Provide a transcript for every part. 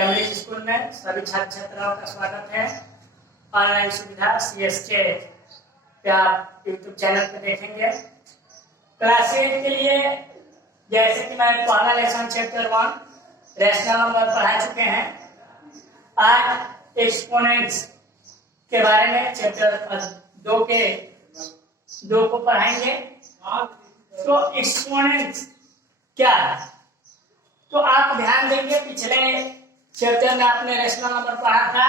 Cambridge school में सभी छात्र छात्राओं का स्वागत है। ऑनलाइन सुविधा CSK पे आप YouTube चैनल पे देखेंगे। क्लास 8 के लिए जैसे कि मैं पहला लेसन चैप्टर 1 रैशनल नंबर पढ़ा चुके हैं। आज एक्सपोनेंट्स के बारे में चैप्टर 2 को पढ़ाएंगे। तो एक्सपोनेंट्स क्या है, तो आप ध्यान देंगे पिछले चैप्टर में आपने रेशनल नंबर पढ़ा था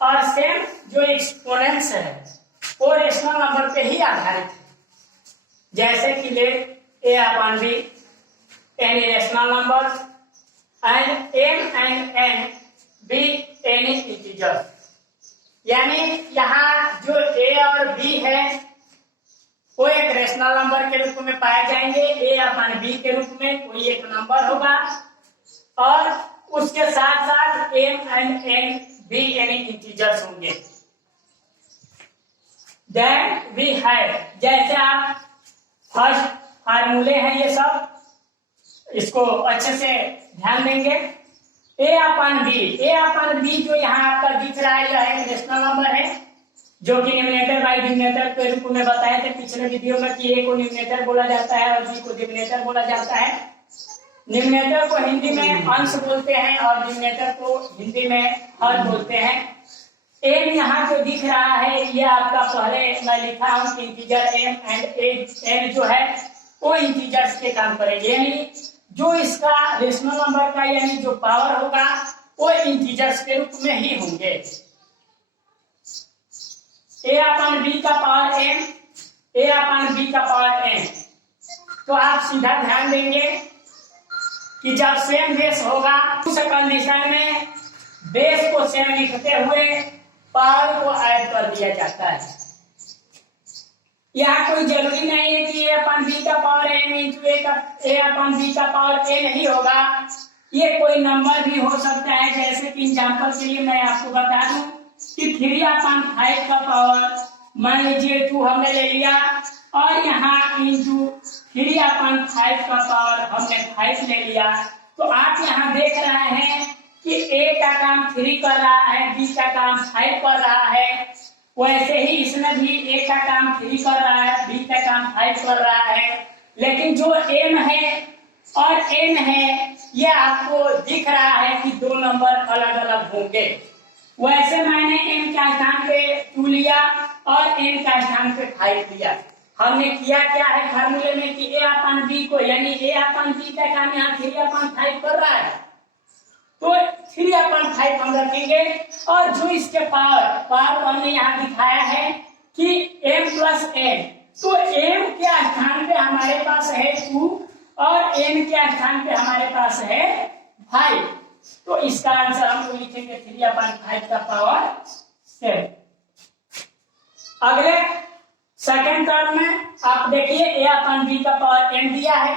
और सेम जो एक्सपोनेंट्स है वो रेशनल नंबर पे ही आधारित है। जैसे कि late a upon b any rational number and m and n be any integer। यानी यहाँ जो a और b है वो एक रेशनल नंबर के रूप में पाए जाएंगे। a अपन b के रूप में कोई एक नंबर होगा और उसके साथ साथ m and n भी यानी इंटीजर्स होंगे। देन वी हैव, जैसे आप फर्स्ट फार्मूले हैं ये सब, इसको अच्छे से ध्यान देंगे। a अपन b जो यहाँ आपका दिख रहा है यह एक रेशनल नंबर है जो कि न्यूमरेटर बाय डिनोमिनेटर के रूप में बताए थे पिछले वीडियो में कि a को न्यूमरेटर बोला जाता है और b को डिनोमिनेटर बोला जाता है। न्यूमरेटर को हिंदी में अंश बोलते हैं और डिनोमिनेटर को हिंदी में हर बोलते हैं। m यहाँ जो दिख रहा है ये आपका पहले मैं लिखा हूँ इंटीजर m एंड n जो है वो इंटीजर्स के काम करेंगे, यानी जो इसका रेशनल नंबर का यानी जो पावर होगा वो इंटीजर्स के रूप में ही होंगे। a अपन b का power m, a upon b का पावर n। तो आप सीधा ध्यान देंगे कि जब सेम बेस होगा उस कंडीशन में बेस को सेम लिखते हुए पावर को ऐड कर दिया जाता है। यहाँ कोई जरूरी नहीं है कि a अपन b का power m into a upon b का पावर n ही होगा। ये कोई नंबर भी हो सकता है। जैसे कि एग्जांपल के लिए मैं आपको बता दूं कि 3 अपन 5 का पावर मान लीजिए 2 हमने ले लिया और यहाँ इंटू 3 अपन 5 का पावर हमने 5 ले लिया। तो आप यहाँ देख रहे हैं कि a का काम 3 कर रहा है, b का काम 5 कर रहा है, वैसे ही इसमें भी a का काम 3 कर रहा है, b का काम 5 कर रहा है। लेकिन जो m है और n है ये आपको दिख रहा है कि दो नंबर अलग अलग होंगे। वैसे मैंने m का स्थान पे 2 लिया और n का स्थान पे 5 लिया। हमने किया क्या है फार्मूले में कि a अपन b को यानी a अपन b का काम यहाँ 3 अपन 5 कर रहा है तो 3 अपन 5 हम रखेंगे और जो इसके पावर हमने यहाँ दिखाया है कि m प्लस n, तो m के स्थान पे हमारे पास है 2 और n के स्थान पे हमारे पास है 5। तो इसका आंसर हम लोग लिखेंगे 3 अपन 5 का पावर 7। अगले सेकेंड टर्म में आप देखिए a अपन b का पावर n दिया है,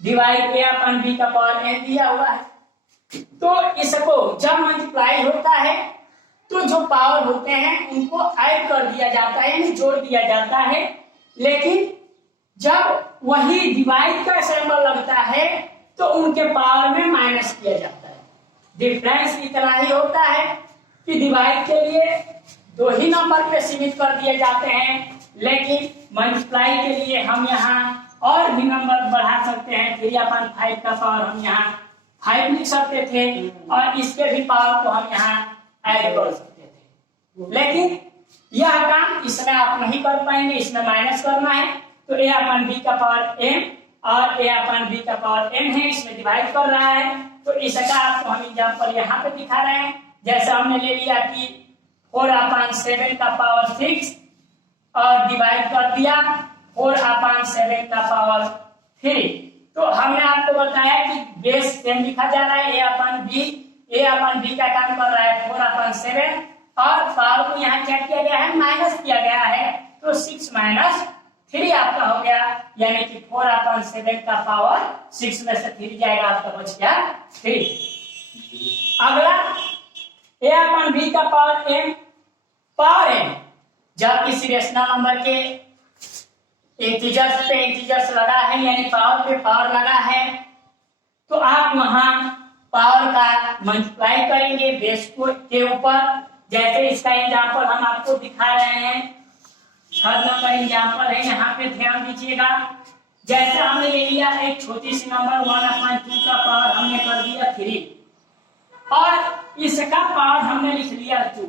डिवाइड a अपन b का पावर n दिया हुआ है। तो इसको जब मल्टीप्लाई होता है तो जो पावर होते हैं उनको ऐड कर दिया जाता है यानी जोड़ दिया जाता है। लेकिन जब वही डिवाइड का सिंबल लगता है तो उनके पावर में माइनस किया जाता है। डिफरेंस इतना ही होता है कि डिवाइड के लिए 2 ही नंबर पे सीमित कर दिए जाते हैं, लेकिन मल्टीप्लाई के लिए हम यहाँ और भी नंबर बढ़ा सकते हैं। 3 अपन 5 का पावर हम यहाँ 5 लिख सकते थे और इसके भी पावर को हम यहाँ ऐड कर सकते थे। लेकिन यह काम इसमें आप नहीं कर पाएंगे, इसमें माइनस करना है। तो a अपन b का पावर m और a अपन b का पावर n है, इसमें डिवाइड कर रहा है। तो इसका आपको हम एग्जांपल यहाँ पे दिखा रहे हैं। जैसे हमने ले लिया कि 4 अपन 7 का पावर 6 और डिवाइड कर दिया 4 अपन 7 का पावर 3। तो हमने आपको बताया कि बेस सेम लिखा जा रहा है। a अपन b का काम कर रहा है 4 अपन 7 और पावर को यहाँ क्या किया गया है, माइनस किया गया है। तो 6 माइनस 3 आपका हो गया, यानी कि 4 अपन 7 का पावर 6 में से 3 जाएगा, आपका बच गया 3। अगला a अपन b का पावर m जब किसी रेशनल नंबर के इंटीजर्स पे इंटीजर्स लगा है यानी पावर पे पावर लगा है तो आप वहां पावर का मल्टीप्लाई करेंगे बेस को के ऊपर। जैसे इसका एग्जांपल हम आपको दिखा रहे हैं, थर्ड नंबर एग्जांपल है, यहाँ पे ध्यान दीजिएगा। जैसे हमने ले लिया एक छोटी सी नंबर 1/2 का पावर हमने कर दिया 3 और इसका पावर हमने लिख लिया 2।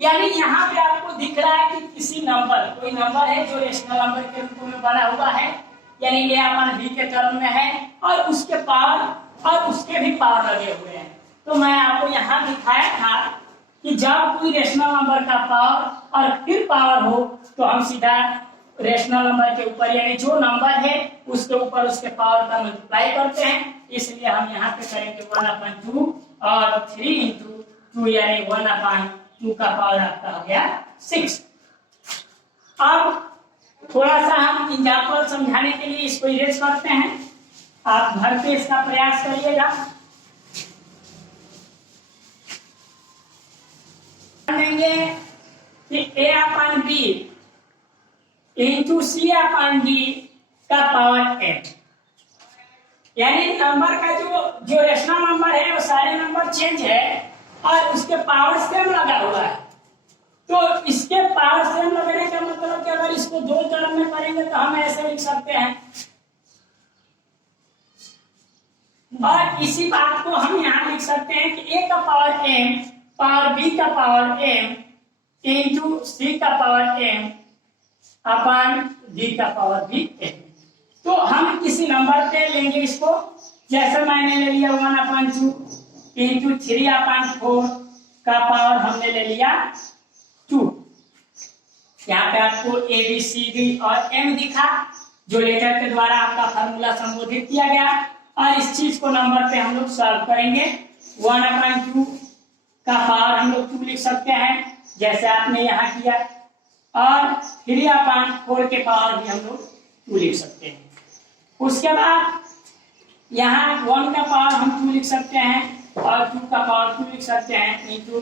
यानी यहाँ पे आपको दिख रहा है कि किसी नंबर, कोई नंबर है जो रेशनल नंबर के रूप में बना हुआ है, यानी a/b के टर्म में है और उसके पावर और उसके भी पावर लगे हुए हैं। तो मैं आपको यहाँ दिखाया था कि जब कोई रेशनल नंबर का पावर और फिर पावर हो तो हम सीधा रेशनल नंबर के ऊपर यानी जो नंबर है उसके ऊपर उसके पावर का मल्टीप्लाई करते हैं। इसलिए हम यहाँ पे करेंगे 1/2 और 3 × 2 यानी 1/2 का पावर आपका हो गया 6। अब थोड़ा सा हम एग्जांपल समझाने के लिए इसको इरेज करते हैं, आप घर पे इसका प्रयास करिएगा। देंगे कि a/b इंटू c/d का पावर 8, यानी नंबर का जो रेशनल नंबर है वो सारे नंबर चेंज है और उसके पावर सेम लगा हुआ है। तो इसके पावर सेम लगने का मतलब कि अगर इसको 2 टर्म में करेंगे तो हम ऐसे लिख सकते हैं और इसी बात को हम यहाँ लिख सकते हैं कि a का पावर m पावर b का पावर m इंटू c का पावर m अपॉन d का पावर भी m। तो हम किसी नंबर पे लेंगे इसको, जैसे मैंने ले लिया 1/2 इंटू 3/4 का पावर हमने ले लिया 2। यहाँ पे आपको a b c d और m दिखा जो लेटर के द्वारा आपका फार्मूला संबोधित किया गया और इस चीज को नंबर पे हम लोग सॉल्व करेंगे। 1/2 का पावर हम लोग 2 लिख सकते हैं जैसे आपने यहाँ किया और 3/4 के पावर भी हम लोग 2 लिख सकते हैं। उसके बाद यहाँ 1 का पावर हम 2 लिख सकते हैं और 2 का पावर 2 लिख सकते हैं इंटू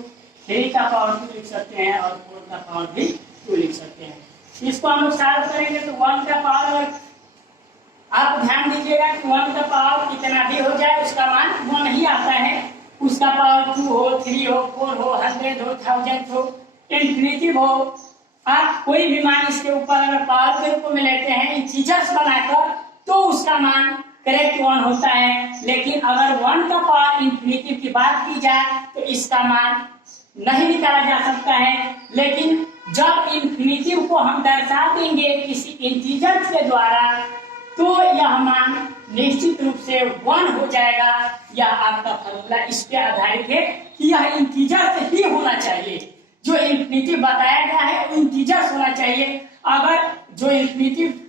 3 का पावर 2 लिख सकते हैं और 4 का पावर भी 2 लिख सकते हैं। इसको हम लोग सॉल्व करेंगे तो 1 का पावर, आप ध्यान दीजिएगा कि 1 का पावर कितना भी हो जाए उसका मान 1 ही आता है। उसका पावर 2 हो, 3 हो, 4 हो, 100 हो, 1000 हो, इंफिनिटिव हो, आप कोई भी मान इसके ऊपर अगर पावर के रूप में लेते हैं इंटीजर्स बनाकर तो उसका मान करेक्ट 1 होता है। लेकिन अगर 1 का पावर इंफिनिटिव की बात की जाए तो इसका मान नहीं निकाला जा सकता है। लेकिन जब इंफिनिटिव को हम दर्शा देंगे किसी इंटीजर के द्वारा तो यह मान निश्चित रूप से 1 हो जाएगा। यह आपका फॉर्मूला इस पे आधारित है कि यह इंटीजर से ही होना चाहिए। जो इंफिनिटिव बताया गया है वो इंटीजर्स होना चाहिए। अगर जो इंफिनिटिव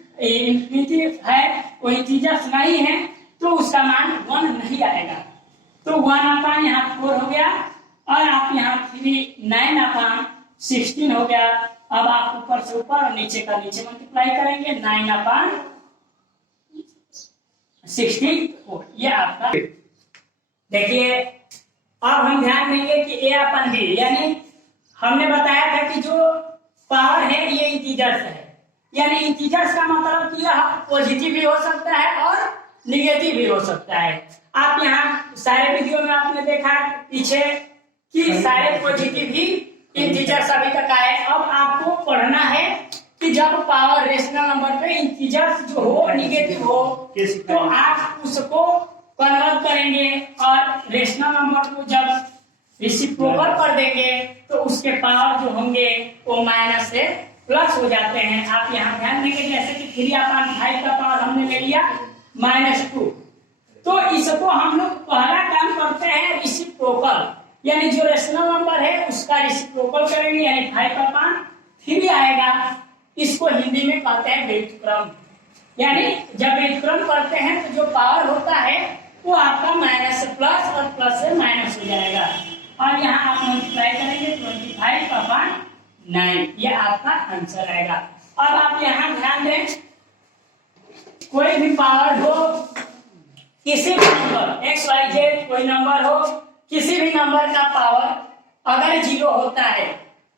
है वो इंटीजर्स नहीं है तो उसका मान 1 नहीं आएगा। तो 1/, यहाँ 4 हो गया और आप यहाँ 9/16 हो गया। अब आप ऊपर से ऊपर और नीचे का नीचे मल्टीप्लाई करेंगे 9/16 ये आपका। देखिए अब हम ध्यान देंगे कि a/b यानी हमने बताया था कि जो पावर है ये इंटीजर्स है, यानी इंटीजर्स का मतलब कि यह पॉजिटिव भी हो सकता है और निगेटिव भी हो सकता है। आप यहाँ सारे वीडियो में आपने देखा पीछे कि सारे पॉजिटिव ही इंटीजर सभी तक आए। अब आपको पढ़ना है कि जब पावर रेशनल नंबर पे इंटीजर्स जो हो निगेटिव हो तो आप उसको कन्वर्ट करेंगे और रेशनल नंबर को जब रेसिप्रोकल कर देंगे तो उसके पावर जो होंगे वो माइनस से प्लस हो जाते हैं। आप यहाँ ध्यान देंगे जैसे कि 3/5 का पावर हमने ले लिया -2, तो इसको हम लोग पहला काम करते हैं रेसिप्रोकल, यानी जो रेशनल नंबर है उसका रेसिप्रोकल करेंगे यानी 5/3 आएगा। इसको हिंदी में कहते हैं व्युत्क्रम, यानी जब व्युत्क्रम करते हैं तो जो पावर होता है वो आपका माइनस से प्लस और प्लस से माइनस हो जाएगा और यहाँ आप मल्टीप्लाई करेंगे 25/9, ये आपका आंसर आएगा। अब आप यहाँ ध्यान दें, कोई भी पावर हो किसी भी नंबर x y z कोई नंबर हो, किसी भी नंबर का पावर अगर 0 होता है,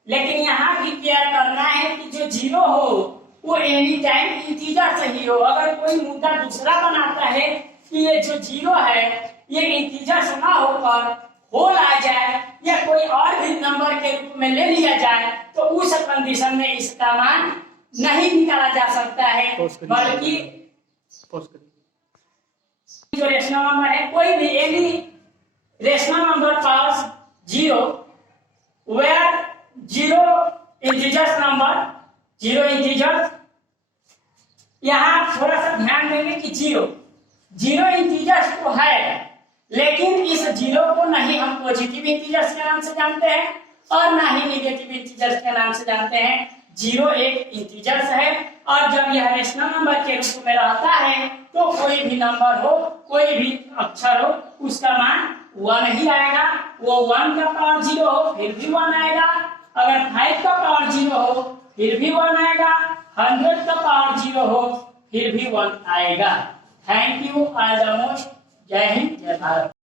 लेकिन यहाँ भी केयर करना है कि जो 0 हो वो एनी टाइम इंटीजर से ही हो। अगर कोई मुद्दा दूसरा बनाता है कि ये जो 0 है ये इंटीजर्स ना होकर होल आ जाए या कोई और भी नंबर के रूप में ले लिया जाए तो उस कंडीशन में इसका मान नहीं निकाला जा सकता है, बल्कि जो रेशनल नंबर है कोई भी एनी रेशनल नंबर पास zero where zero integers number zero integers, यहाँ थोड़ा सा ध्यान देंगे कि जीरो इंटीजर्स तो है, लेकिन इस जीरो को नहीं हम पॉजिटिव इंटीजर्स के नाम से जानते हैं और ना ही नेगेटिव इंटीजर्स के नाम से जानते हैं। जीरो एक इंटीजर्स है और जब यह रेशनल नंबर के रूप में रहता है तो कोई भी नंबर हो, कोई भी अक्षर हो, उसका मान 1 ही आएगा। वो 1 का पावर 0 हो फिर भी 1 आएगा, अगर 5 का पावर 0 हो फिर भी 1 आएगा, 100 का पावर 0 हो फिर भी 1 आएगा। Thank you all the most. जय हिंद, जय भारत।